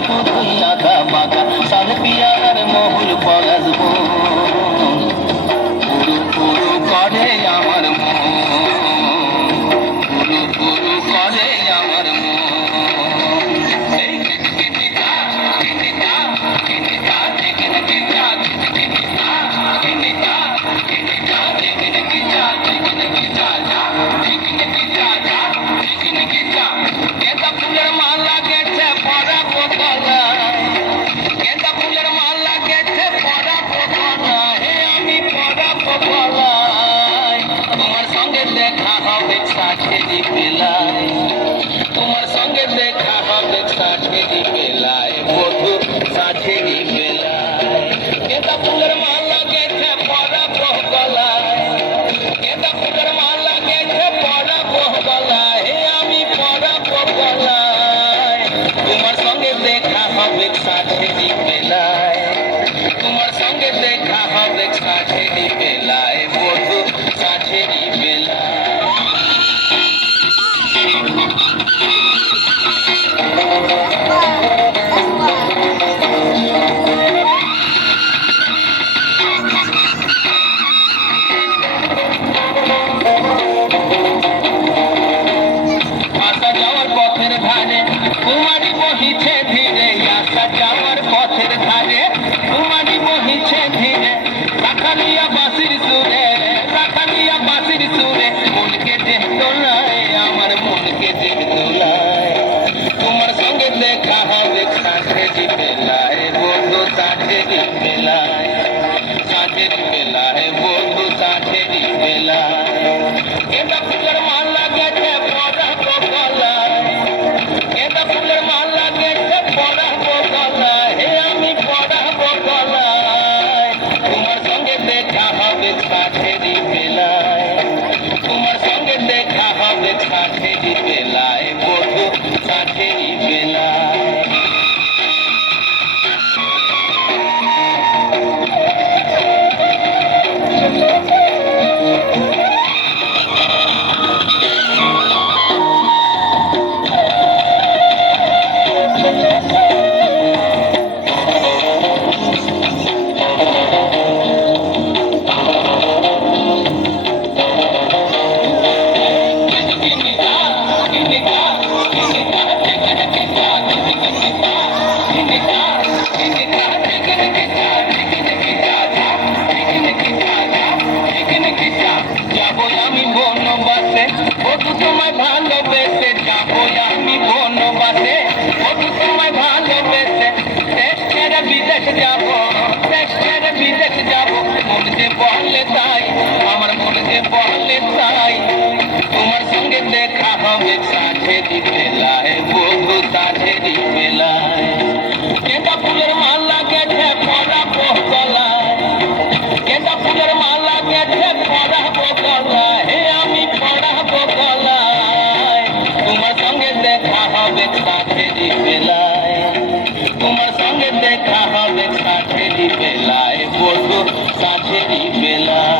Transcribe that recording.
শুধুই আঁকা বাঁকা সাড়ে পিয়ার মহুল পলাশবো পুরু পুরু করে আমার মন পুরু পুরু করে আমার মন তোমার সঙ্গে দেখা হবে সাথেরি বেলায় বধু সাথেরি বেলায় গেঁদা ফুলের মালা গেছে পরাবো গলায় গেঁদা ফুলের মালা গেছে পরাবো গলায় আমি পরাবো গলায় তোমার সঙ্গে দেখা হবে সাথেরি বেলায় তোমার সঙ্গে দেখা হবে সাথেরি বেলায় বধু সাথেরি বেলায় কুমারী বহিছে ধীরে আসা যাওয়ার পথের ধারে কুমারী বহিছে ধীরে রাখালিয়া বাঁশির সুরে রাখালিয়া বাঁশির সুরে মনকে যে দোলায় আমার মনকে যে দোলায় তোমার সঙ্গে দেখা হবে সাথেরি বেলায় বন্ধু সাথেরি বেলায় সাথেরি বেলায় বন্ধু সাথেরি বেলায় গেঁদা ফুলের মালা গেছে পরাবো গলায় গেঁদা ফুলের মালা গেছে পরাবো গলায় আমি পরাবো গলায় তোমার সঙ্গে দেখা হবে সাথেরি বেলায় তোমার সঙ্গে দেখা হবে সাথেরি বেলায় বধু সাথেরি বেলায় যাবো আমি বনবাসে বধু তোমায় ভালোবেসে যাবো আমি বনবাসে বধু তোমায় ভালোবেসে দেশ ছেড়ে বিদেশ যাবো দেশ ছেড়ে বিদেশ যাবো মন যে বলে তাই আমার মন যে বলে তাই তোমার সঙ্গে দেখা হবে সাথেরি বেলায় বধু সাথেরি বেলায় গেঁদা ফুলের মালা গেছে পরাবো গলায় গেঁদা ফুলের মালা গেছে পরাবো গলায় আমি পরাবো গলায় তোমার সঙ্গে দেখা হবে সাথেরি বেলায় তোমার সঙ্গে দেখা হবে সাথেরি বেলায় বধু সাথেরি বেলায়